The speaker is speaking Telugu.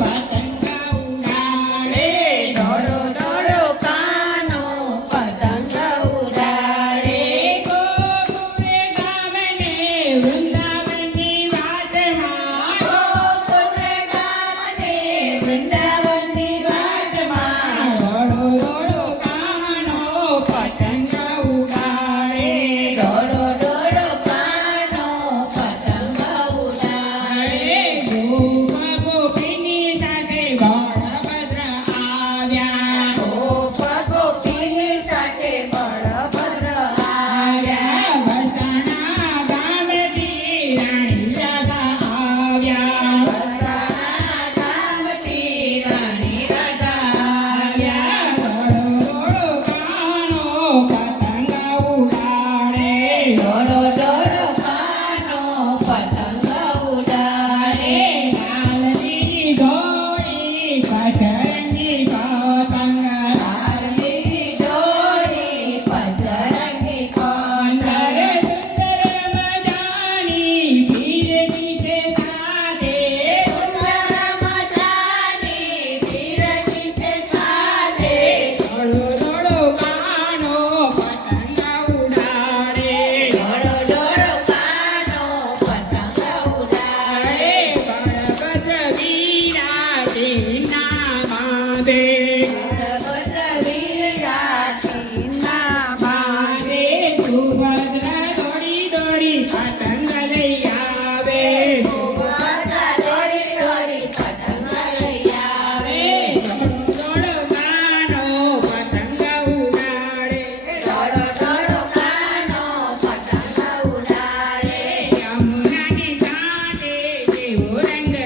పాతంగి உறங்க